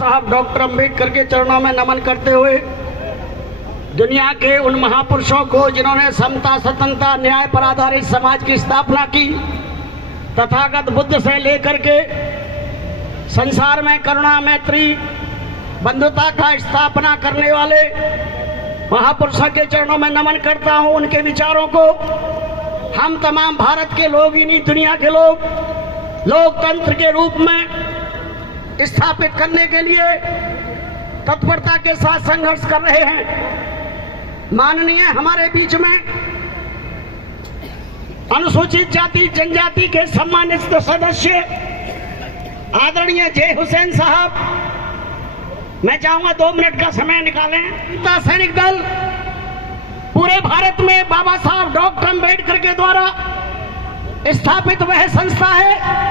साहब डॉक्टर अंबेडकर के चरणों में नमन करते हुए दुनिया के उन महापुरुषों को जिन्होंने समता, स्वतंत्रता, न्याय पर आधारित समाज की स्थापना की, तथागत बुद्ध से लेकर के संसार में करुणा, मैत्री, बंधुता का स्थापना करने वाले महापुरुषों के चरणों में नमन करता हूं। उनके विचारों को हम तमाम भारत के लोग ही नहीं, दुनिया के लोग लोकतंत्र के रूप में स्थापित करने के लिए तत्परता के साथ संघर्ष कर रहे हैं। माननीय हमारे बीच में अनुसूचित जाति जनजाति के सम्मानित सदस्य आदरणीय जय हुसैन साहब, मैं चाहूंगा 2 मिनट का समय निकालें। जनता सैनिक दल पूरे भारत में बाबा साहब डॉक्टर अंबेडकर के द्वारा स्थापित वह संस्था है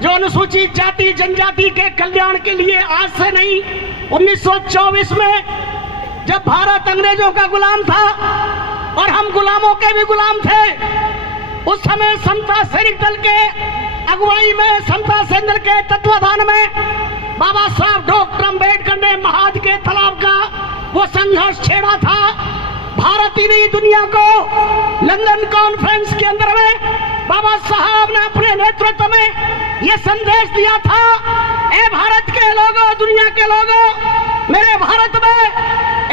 जो अनुसूचित जाति जनजाति के कल्याण के लिए आज से नहीं, 1924 में जब भारत अंग्रेजों का गुलाम था और हम गुलामों के भी गुलाम थे, उस समय समता सैनिक दल के अगुवाई में, समता सैनिक दल के तत्वाधान में बाबा साहब डॉक्टर अंबेडकर ने महाज के तालाब का वो संघर्ष छेड़ा था। भारत ही नहीं, दुनिया को लंदन कॉन्फ्रेंस के अंदर में बाबा साहब ने अपने नेतृत्व में ये संदेश दिया था, ए भारत के लोगों, दुनिया के लोगों, मेरे भारत में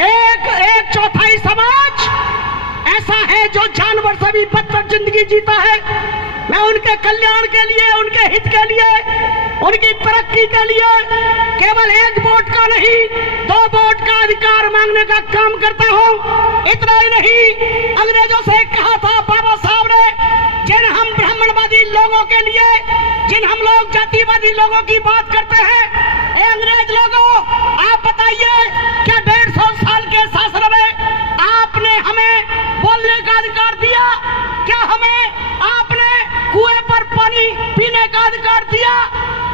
एक चौथाई समाज ऐसा है जो जानवर से भी बदतर जिंदगी जीता है। मैं उनके कल्याण के लिए, उनके हित के लिए, उनकी तरक्की के लिए केवल 1 वोट का नहीं, 2 वोट का अधिकार मांगने का काम करता हूं। इतना ही नहीं, अंग्रेजों से कहा था बाबा साहब ने, जिन हम ब्राह्मणवादी लोगों के लिए, जिन हम लोग जातिवादी लोगों की बात करते हैं, ए अंग्रेज लोगों, आप बताइए क्या 150 साल के शासन में आपने हमें बोलने का अधिकार दिया? क्या हमें आपने कुएं पर पानी पीने का अधिकार दिया?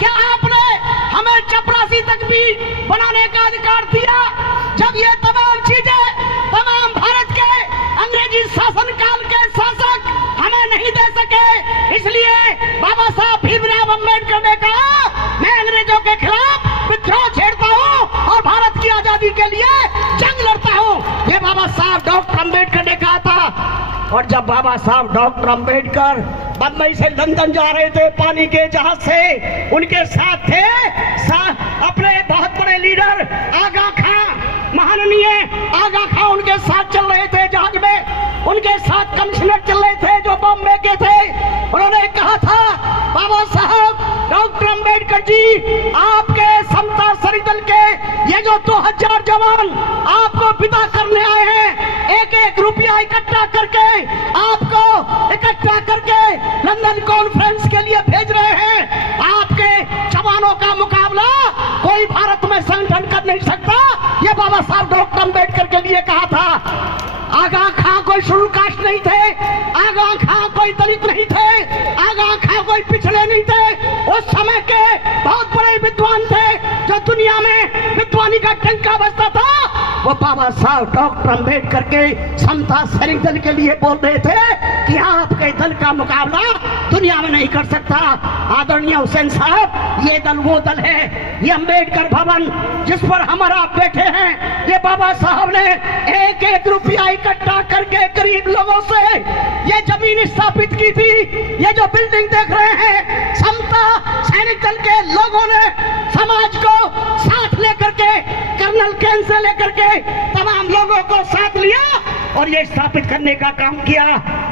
क्या आपने हमें चपरासी तक भी बनाने का अधिकार दिया? जब ये तमाम चीजें तमाम भारत के अंग्रेजी शासन काल के शासक हमें नहीं दे सके, इसलिए बाबा साहब भीमराव अम्बेडकर ने कहा, मैं अंग्रेजों के खिलाफ विद्रोह छेड़ता हूं और भारत की आजादी के लिए जंग लड़ता हूं। ये बाबा साहब डॉक्टर अंबेडकर ने कहा था। और जब बाबा साहब डॉक्टर अंबेडकर बम्बई से लंदन जा रहे थे पानी के जहाज से, उनके साथ थे अपने बहुत बड़े लीडर आगा खां, महाननीय आगा खां उनके साथ चल रहे थे जहाज में, उनके साथ कमिश्नर चल रहे थे जो बॉम्बे के थे। उन्होंने कहा था, बाबा साहब डॉक्टर अंबेडकर जी, आपके समता सैनिक दल के ये जो 2000 जवान आपको विदा करने आए हैं, 1-1 रुपया इकट्ठा करके आपको इकट्ठा करके लंदन कॉन्फ्रेंस के लिए भेज रहे हैं। आपके जवानों का मुकाबला कोई भारत में संगठन कर नहीं सकता। ये बाबा साहब डॉक्टर अंबेडकर के लिए कहा था। आगा खां कोई शेड्यूल कास्ट नहीं थे, आगा खां कोई दलित नहीं थे, आगा खां कोई पिछड़े नहीं थे। उस समय के बहुत बड़े विद्वान थे जो दुनिया में विद्वानी का डंका बजता था, वो बाबा साहब डॉक्टर अंबेडकर के समता सैनिक दल के लिए बोल रहे थे कि आपके दल का मुकाबला दुनिया में नहीं कर सकता। आदरणीय हुसैन साहब, ये दल वो दल है, ये अंबेडकर भवन जिस पर हमारा बैठे हैं, ये बाबा साहब ने 1-1 रुपया इकट्ठा करके गरीब लोगों से ये जमीन स्थापित की थी। ये जो बिल्डिंग देख रहे हैं, समता सैनिक दल के लोगों ने समाज को साथ लेकर के, कर्नल कैन से लेकर के तमाम लोगों को साथ लिया और ये स्थापित करने का काम किया।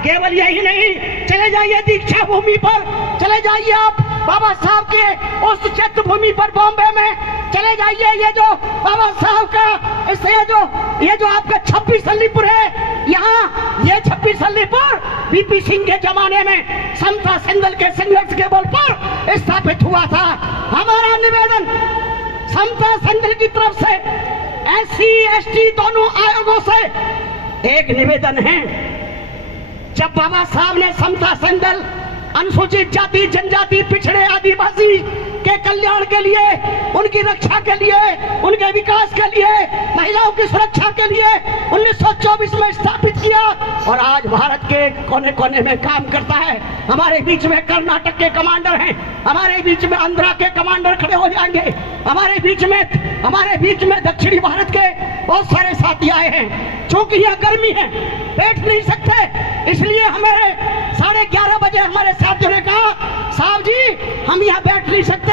केवल यही नहीं, चले जाइए दीक्षा भूमि पर, चले जाइए आप बाबा साहब के उस क्षेत्र भूमि पर बॉम्बे में, चले जाइए ये जो बाबा साहब का ये जो आपका 26 अलीपुर है, यहाँ ये 26 अलीपुर बीपी सिंह के जमाने में समता सैनिक दल के संघर्ष के बल पर स्थापित हुआ था। हमारा निवेदन समता सैनिक दल की तरफ से SC ST दोनों आयोगों से एक निवेदन है। जब बाबा साहब ने समता सैनिक दल अनुसूचित जाति जनजाति पिछड़े आदिवासी उनके कल्याण के लिए, उनकी रक्षा के लिए, उनके विकास के लिए, महिलाओं की सुरक्षा के लिए 1924 में स्थापित किया और आज भारत के कोने कोने में काम करता है। हमारे बीच में कर्नाटक के कमांडर हैं, हमारे बीच में आंध्रा के कमांडर खड़े हो जाएंगे, हमारे बीच में दक्षिणी भारत के बहुत सारे साथी आए हैं। चूंकि यहाँ गर्मी है, बैठ नहीं सकते, इसलिए हमें 11:30 बजे हमारे साथियों ने कहा, साहब जी हम यहाँ बैठ नहीं सकते,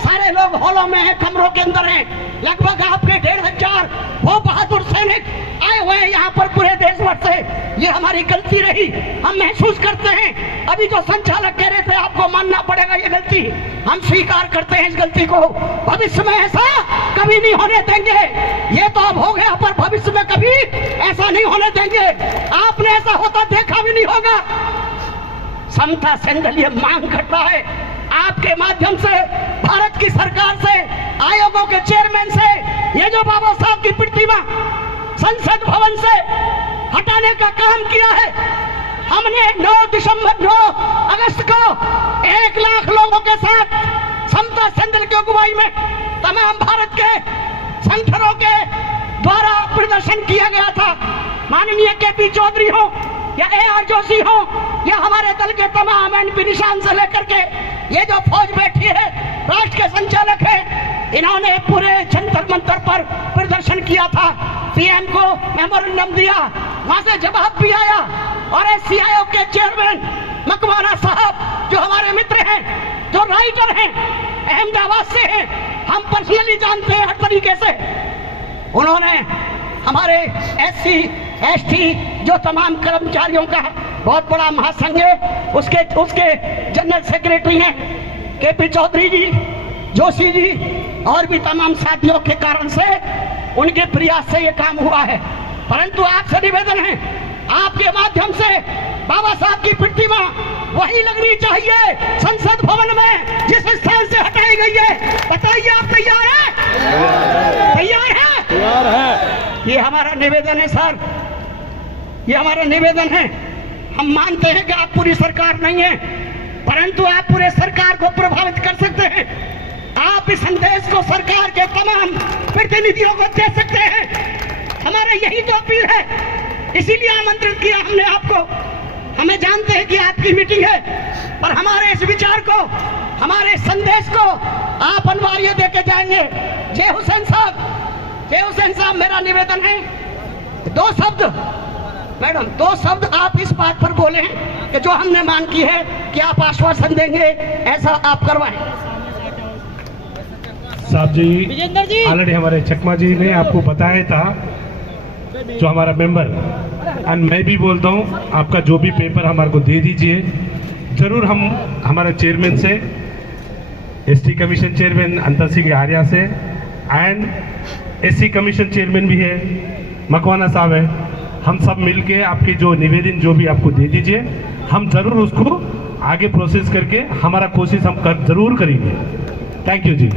सारे लोग हॉलों में हैं, कमरों के अंदर हैं। लगभग आपके 1500 वो बहादुर सैनिक आए हुए हैं यहाँ पर पूरे देश भर से। ये हमारी गलती रही, हम महसूस करते हैं। अभी जो संचालक कह रहे थे आपको मानना पड़ेगा ये गलती, हम स्वीकार करते हैं इस गलती को। भविष्य में ऐसा कभी नहीं होने देंगे। ये तो अब हो गया, पर भविष्य में कभी ऐसा नहीं होने देंगे। आपने ऐसा होता देखा भी नहीं होगा। समता सेंधल ये मांग करता है आपके माध्यम से, भारत की सरकार से, आयोगों के चेयरमैन से, ये जो बाबा साहब की प्रतिमा संसद भवन से हटाने का काम किया है। हमने 9 अगस्त को 1 लाख लोगों के साथ समता सेंधल की अगुवाई में तमाम भारत के संगठनों के द्वारा प्रदर्शन किया गया था। माननीय के.पी. चौधरी हो या A.R. जोशी हो या हमारे दल के तमाम एनपी निशान से लेकर के ये जो फौज बैठी है, राष्ट्र के संचालक है, इन्होंने पूरे जंतर मंतर पर प्रदर्शन किया था। पीएम को मेमोरेंडम दिया, वहां से जवाब भी आया और SCIO के चेयरमैन मकवाना साहब जो हमारे मित्र हैं, जो राइटर हैं, अहमदाबाद से हैं, हम पर्सनली जानते हैं हर तरीके से। उन्होंने हमारे SC ST जो तमाम कर्मचारियों का बहुत बड़ा महासंघ है, उसके जनरल सेक्रेटरी हैं के.पी. चौधरी जी, जोशी जी और भी तमाम साथियों के कारण से, उनके प्रयास से ये काम हुआ है। परंतु आपसे निवेदन है, आपके माध्यम से बाबा साहब की प्रतिमा वही लगनी चाहिए संसद भवन में जिस स्थान से हटाई गई है। बताइए आप तैयार हैं? तैयार हैं? तैयार है। ये हमारा निवेदन है सर, ये हमारा निवेदन है। हम मानते हैं कि आप पूरी सरकार नहीं है, परंतु आप पूरे सरकार को प्रभावित कर सकते हैं। आप इस संदेश को सरकार के तमाम प्रतिनिधियों को दे सकते हैं। हमारा यही तो अपील है, इसीलिए आमंत्रित किया हमने आपको। हमें जानते हैं कि आपकी मीटिंग है, पर हमारे इस विचार को, हमारे संदेश को आप अनिवार्य देके जाएंगे। जय हुसैन साहब, जय हुसैन साहब। मेरा निवेदन है, 2 शब्द मैडम, 2 शब्द आप इस बात पर बोले कि जो हमने मांग की है कि आप आश्वासन देंगे, ऐसा आप करवाएं। साहब जी, ऑलरेडी हमारे चकमा जी ने आपको बताया था, जो हमारा मेंबर, एंड मैं भी बोलता हूँ आपका जो भी पेपर हमारे को दे दीजिए। जरूर हम हमारे चेयरमैन से, ST कमीशन चेयरमैन अंतर सिंह आर्या से, एंड SC कमीशन चेयरमैन भी है, मकवाना साहब है, हम सब मिलके आपके जो निवेदन जो भी आपको दे दीजिए, हम जरूर उसको आगे प्रोसेस करके हमारा कोशिश हम जरूर करेंगे। Thank you ji.